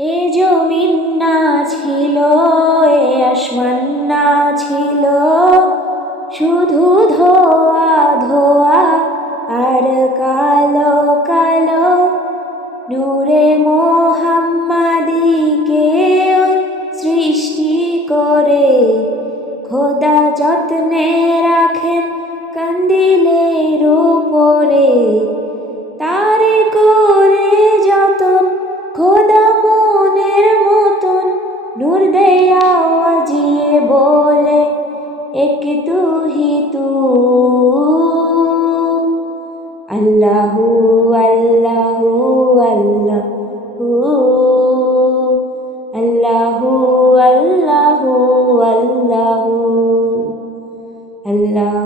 এ জমিন না ছিল, এ আসমান না ছিল, শুধু ধোয়া ধোয়া আর কালো কালো। নূরে মোহাম্মদীকে ওই সৃষ্টি করে খোদা যত্নে রাখেন কন্দিলের উপরে। তারে করে যতন খোদা মনের মতন নূর দেয়া আজিয়ে বলে এক তু হি তু। আল্লাহু আল্লাহু আল্লাহু আল্লাহু আল্লাহু আল্লাহু আল্লাহ।